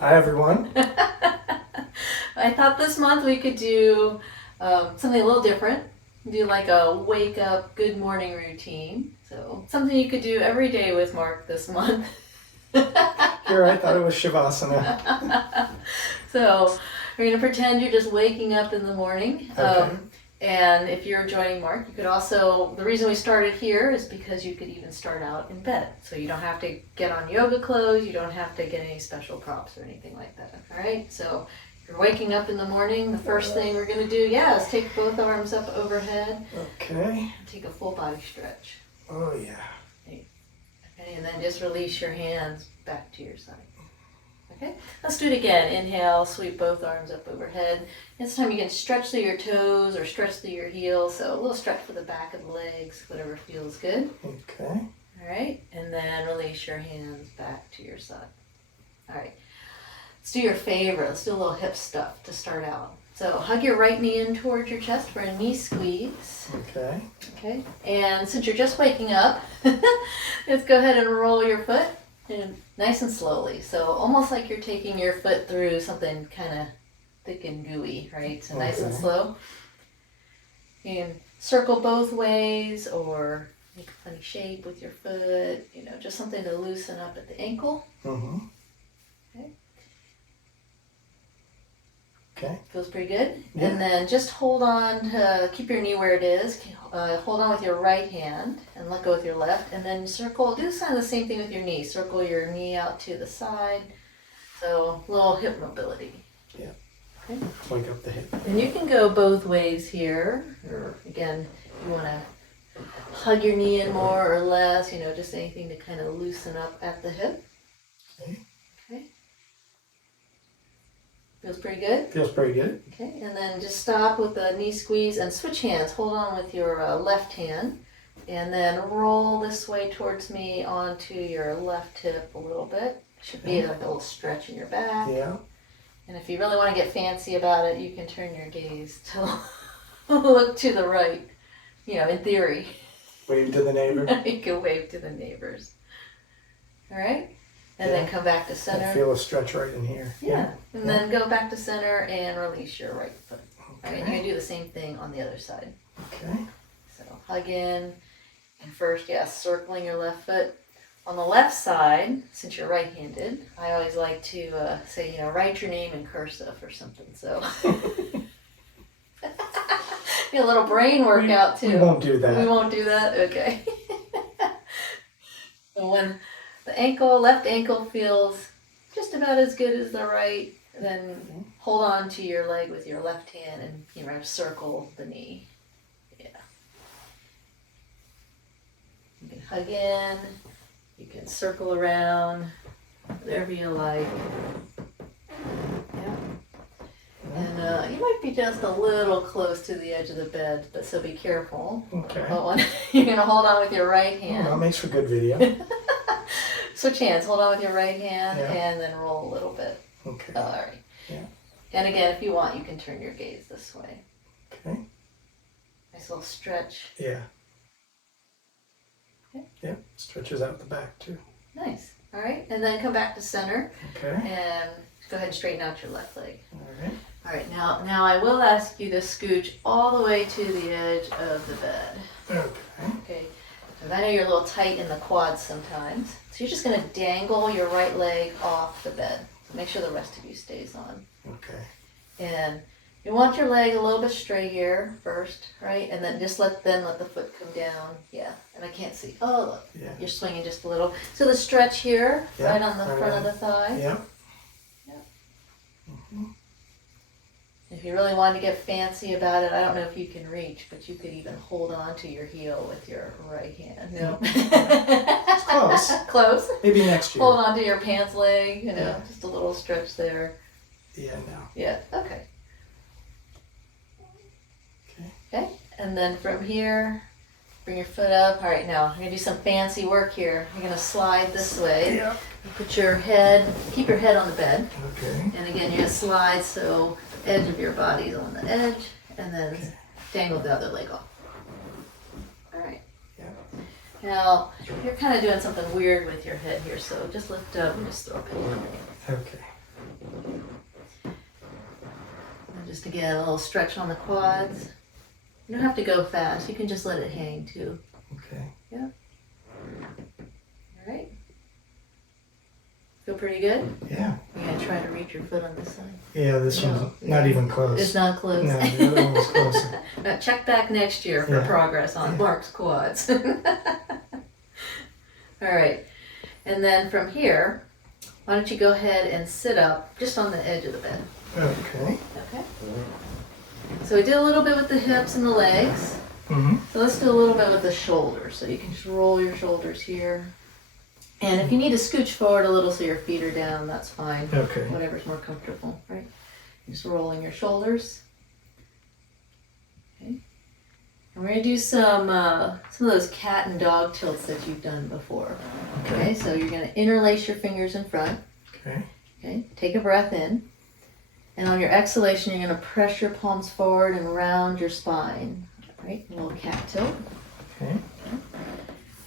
Hi, everyone. I thought this month we could do something a little different. Do like a wake up, good morning routine. So something you could do every day with Mark this month. Here, I thought it was Shavasana. So we're going to pretend you're just waking up in the morning. Okay. And if you're joining Mark, you could also, the reason we started here is because you could even start out in bed. So you don't have to get on yoga clothes, you don't have to get any special props or anything like that. All right? So if you're waking up in the morning, the first thing we're going to do, is take both arms up overhead. Okay. Take a full body stretch. Oh, yeah. Okay, and then just release your hands back to your side. Okay, let's do it again. Inhale, sweep both arms up overhead. This time you can stretch through your toes or stretch through your heels. So a little stretch for the back of the legs, whatever feels good. Okay. All right, and then release your hands back to your side. All right, let's do your favorite. Let's do a little hip stuff to start out. So hug your right knee in towards your chest for a knee squeeze. Okay. Okay, and since you're just waking up, let's go ahead and roll your foot. And nice and slowly. So almost like you're taking your foot through something kind of thick and gooey, right? So nice and slow. You can circle both ways or make a funny shape with your foot, just something to loosen up at the ankle. Mm-hmm. Okay. Okay. Feels pretty good. Yeah. And then just hold on to, keep your knee where it is. Hold on with your right hand and let go with your left. And then circle, do kind of the same thing with your knee. Circle your knee out to the side. So a little hip mobility. Yeah. Okay. Wake up the hip. And you can go both ways here. Or again, you want to hug your knee in more or less, just anything to kind of loosen up at the hip. Okay. Okay. Feels pretty good? Feels pretty good. Okay, and then just stop with the knee squeeze and switch hands. Hold on with your left hand and then roll this way towards me onto your left hip a little bit. Should be like a little stretch in your back. Yeah. And if you really want to get fancy about it, you can turn your gaze to look to the right, in theory. Wave to the neighbor. You can wave to the neighbors. All right? And then come back to center. I feel a stretch right in here. Yeah. And then go back to center and release your right foot. Okay. All right, and you're going to do the same thing on the other side. Okay. So hug in. And first, circling your left foot. On the left side, since you're right-handed, I always like to say, write your name in cursive or something. So get a little brain workout too. We won't do that. We won't do that? Okay. So when the left ankle feels just about as good as the right, then hold on to your leg with your left hand and circle the knee. Yeah. You can hug in, you can circle around, whatever you like. Yeah. And you might be just a little close to the edge of the bed, but so be careful. Okay. But you're going to hold on with your right hand. Oh, that makes for good video. Switch hands. Hold on with your right hand and then roll a little bit. Okay. All right. Yeah. And again, if you want, you can turn your gaze this way. Okay. Nice little stretch. Yeah. Okay. Yeah. Stretches out the back too. Nice. All right. And then come back to center. Okay. And go ahead and straighten out your left leg. All right. All right. Now I will ask you to scooch all the way to the edge of the bed. Okay. Okay. I know you're a little tight in the quads sometimes. So you're just going to dangle your right leg off the bed. So make sure the rest of you stays on. Okay. And you want your leg a little bit straight here first, right? And then just let the foot come down. Yeah. And I can't see. Oh, look. Yeah. You're swinging just a little. So the stretch here, right on the front of the thigh. Yeah. Yeah. Mm-hmm. If you really wanted to get fancy about it, I don't know if you can reach, but you could even hold on to your heel with your right hand. No. It's close. Close. Maybe next year. Hold on to your pants leg, just a little stretch there. Yeah, no. Yeah, okay. Okay. Okay, and then from here, bring your foot up. All right, now we're going to do some fancy work here. You're going to slide this way. Yeah. Keep your head on the bed. Okay. And again, you're going to slide so the edge of your body is on the edge, and then dangle the other leg off. All right. Yeah. Now, you're kind of doing something weird with your head here, so just lift up and just throw a pillow underneath. Okay. Just again, a little stretch on the quads. You don't have to go fast. You can just let it hang too. Okay. Yeah. All right. Feel pretty good? Yeah. You're going to try to reach your foot on this side? Yeah, this one's not even close. It's not close. No, the other one was closer. Now check back next year for progress on Mark's quads. All right. And then from here, why don't you go ahead and sit up just on the edge of the bed. Okay. Okay. So we did a little bit with the hips and the legs. Mm-hmm. So let's do a little bit with the shoulders. So you can just roll your shoulders here. And if you need to scooch forward a little so your feet are down, that's fine. Okay. Whatever's more comfortable, right? Just rolling your shoulders. Okay. And we're gonna do some of those cat and dog tilts that you've done before. Okay. So you're gonna interlace your fingers in front. Okay. Okay. Take a breath in. And on your exhalation, you're gonna press your palms forward and round your spine. Right? A little cat tilt. Okay.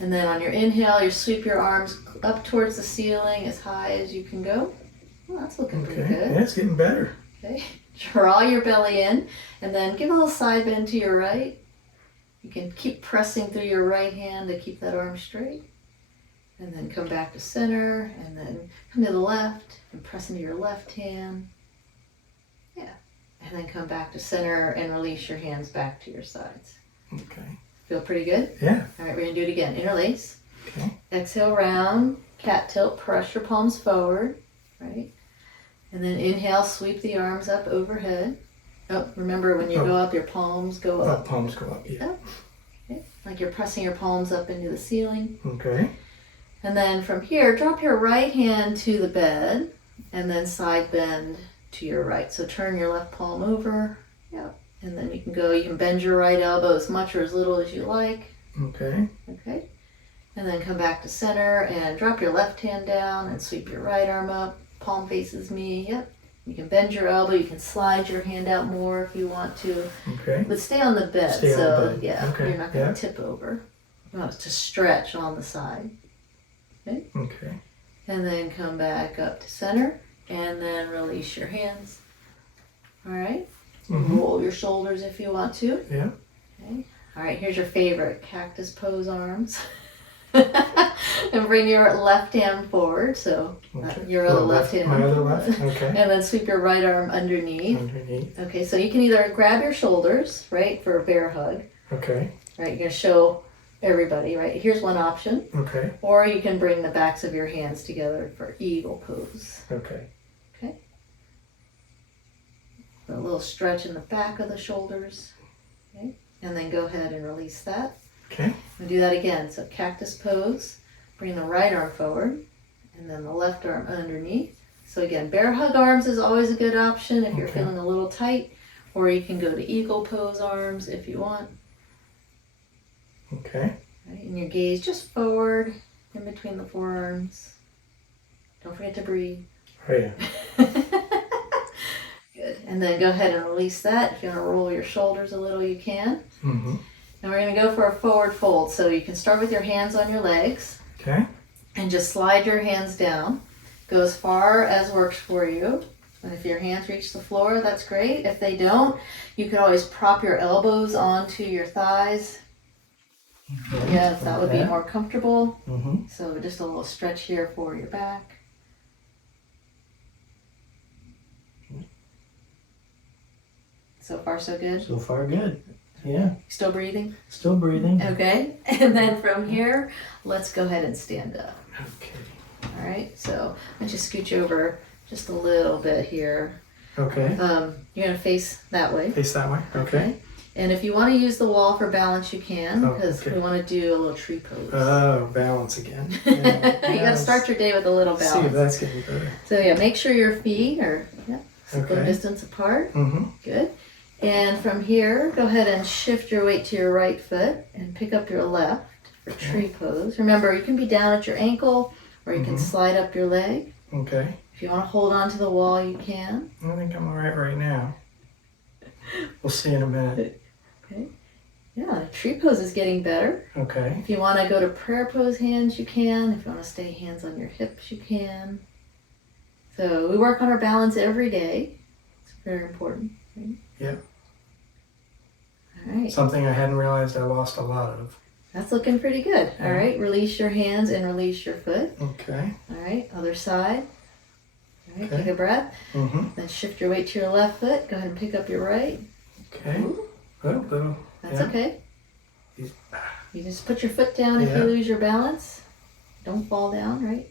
And then on your inhale, you sweep your arms up towards the ceiling as high as you can go. Well, that's looking pretty good. Yeah, it's getting better. Okay. Draw your belly in and then give a little side bend to your right. You can keep pressing through your right hand to keep that arm straight. And then come back to center and then come to the left and press into your left hand. Yeah. And then come back to center and release your hands back to your sides. Okay. Feel pretty good? Yeah. All right, we're going to do it again. Interlace. Okay. Exhale, round, cat tilt, press your palms forward, right? And then inhale, sweep the arms up overhead. Oh, remember when you go up, your palms go up. Palms go up, yeah. Okay. Like you're pressing your palms up into the ceiling. Okay. And then from here, drop your right hand to the bed and then side bend to your right. So turn your left palm over. Yep. And then you can bend your right elbow as much or as little as you like. Okay. Okay. And then come back to center and drop your left hand down and sweep your right arm up. Palm faces me. Yep. You can bend your elbow. You can slide your hand out more if you want to. Okay. But stay on the bed. Stay on the bed. Yeah, Okay. you're not going to tip over. You want it to stretch on the side. Okay. Okay. And then come back up to center and then release your hands. All right. Mm-hmm. Roll your shoulders if you want to. Yeah. Okay. All right, here's your favorite cactus pose arms. And bring your left hand forward. So your other left hand. My other left. Okay. And then sweep your right arm underneath. Underneath. Okay, so you can either grab your shoulders, right, for a bear hug. Okay. Right, you're going to show everybody, right? Here's one option. Okay. Or you can bring the backs of your hands together for eagle pose. Okay. Okay. A little stretch in the back of the shoulders. Okay. And then go ahead and release that. Okay. We'll do that again. So cactus pose. Bring the right arm forward. And then the left arm underneath. So again, bear hug arms is always a good option if you're feeling a little tight. Or you can go to eagle pose arms if you want. Okay. Right, and your gaze just forward in between the forearms. Don't forget to breathe. Oh yeah. Good. And then go ahead and release that. If you want to roll your shoulders a little, you can. Mm-hmm. And we're going to go for a forward fold. So you can start with your hands on your legs. Okay. And just slide your hands down. Go as far as works for you. And if your hands reach the floor, that's great. If they don't, you could always prop your elbows onto your thighs. Okay. Yes, that would be more comfortable. Mm-hmm. So just a little stretch here for your back. So far, so good? So far, good. Yeah. Still breathing? Still breathing. Okay. And then from here, let's go ahead and stand up. Okay. All right. So I just scooch over just a little bit here. Okay. You're going to face that way. Face that way. Okay. And if you want to use the wall for balance, you can, because okay. we want to do a little tree pose. Oh, balance again. You got to start your day with a little balance. See if that's getting better. So yeah, make sure your feet are a Okay. distance apart. Mm-hmm. Good. And from here, go ahead and shift your weight to your right foot and pick up your left for tree pose. Remember, you can be down at your ankle or you can slide up your leg. Okay. If you want to hold on to the wall, you can. I think I'm all right now. We'll see in a minute. Okay. Yeah, tree pose is getting better. Okay. If you want to go to prayer pose hands, you can. If you want to stay hands on your hips, you can. So we work on our balance every day. It's very important. Yeah. All right. Something I hadn't realized I lost a lot of. That's looking pretty good. Yeah. All right. Release your hands and release your foot. Okay. All right. Other side. All right. Okay. Take a breath. Mm-hmm. Then shift your weight to your left foot. Go ahead and pick up your right. Okay. Ooh, Little. that's Yeah. okay. Yeah. You just put your foot down if Yeah. you lose your balance. Don't fall down, right?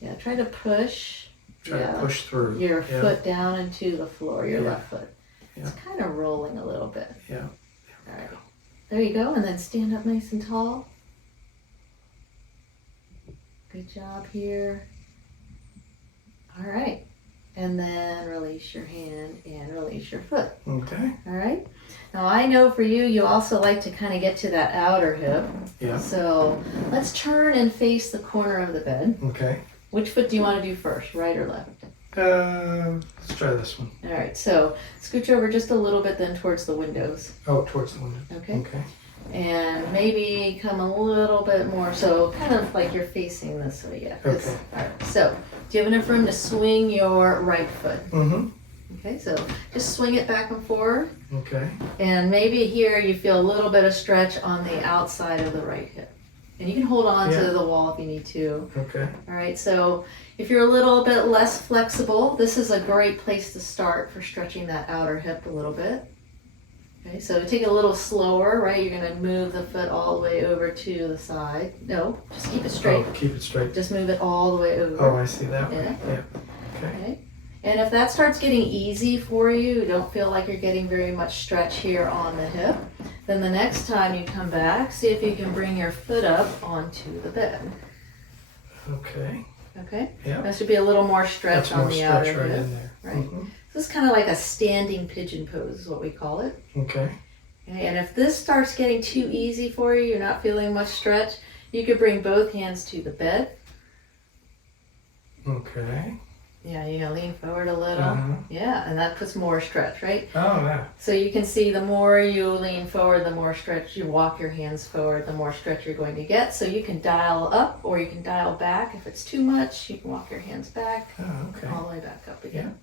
Yeah, try to push. Try to push through. Your Yeah. foot down into the floor, your Yeah. left foot. Yeah. It's kind of rolling a little bit. Yeah. All right. There you go. And then stand up nice and tall. Good job here. All right. And then release your hand and release your foot. Okay. All right. Now I know for you, you also like to kind of get to that outer hip. Yeah. So let's turn and face the corner of the bed. Okay. Which foot do you want to do first, right or left? Let's try this one. All right. So scooch over just a little bit then towards the windows. Oh, towards the window. Okay. Okay. And maybe come a little bit more, so kind of like you're facing this way, yeah. Okay. All right, so do you have enough room to swing your right foot? Mm-hmm. Okay, so just swing it back and forward. Okay. And maybe here you feel a little bit of stretch on the outside of the right hip. And you can hold on Yeah. to the wall if you need to. Okay. All right, so if you're a little bit less flexible, this is a great place to start for stretching that outer hip a little bit. Okay, so take it a little slower, right? You're going to move the foot all the way over to the side. No, just keep it straight. Oh, keep it straight. Just move it all the way over. Oh, I see that way. Yeah. Yeah. Okay. Okay. And if that starts getting easy for you, don't feel like you're getting very much stretch here on the hip, then the next time you come back, see if you can bring your foot up onto the bed. Okay. Okay? Yeah. That should be a little more stretch That's on more the stretch outer right hip. in there. Right. Mm-hmm. This is kind of like a standing pigeon pose is what we call it. Okay. Okay, and if this starts getting too easy for you, you're not feeling much stretch, you could bring both hands to the bed. Okay. Yeah, you're gonna lean forward a little. Uh-huh. Yeah, and that puts more stretch, right? Oh, yeah. So you can see the more you lean forward, the more stretch you walk your hands forward, the more stretch you're going to get. So you can dial up or you can dial back. If it's too much, you can walk your hands back, Oh, okay. all the way back up again.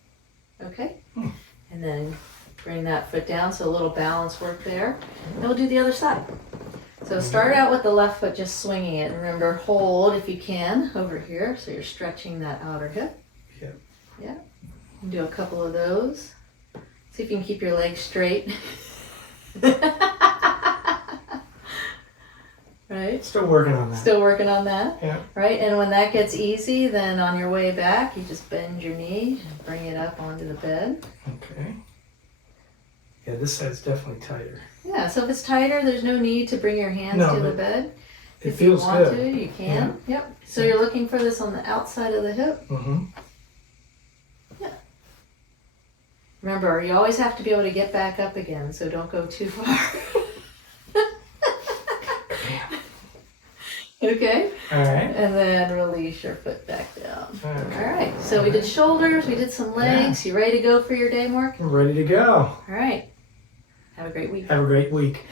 Okay? Hmm. And then bring that foot down, so a little balance work there. And we'll do the other side. So start out with the left foot just swinging it. Remember, hold if you can over here, so you're stretching that outer hip. Yeah. Yeah. And do a couple of those. See if you can keep your legs straight. Right? Still working on that. Still working on that. Yeah. Right? And when that gets easy, then on your way back, you just bend your knee and bring it up onto the bed. Okay. Yeah, this side's definitely tighter. Yeah, so if it's tighter, there's no need to bring your hands No, to the but bed. It If feels you want good. to, you can. Yep. So you're looking for this on the outside of the hip. Mm-hmm. Remember, you always have to be able to get back up again, so don't go too far. Okay? All right. And then release your foot back down. Okay. All right, so we did shoulders, we did some legs. You ready to go for your day, Mark? We're ready to go. All right. Have a great week. Have a great week.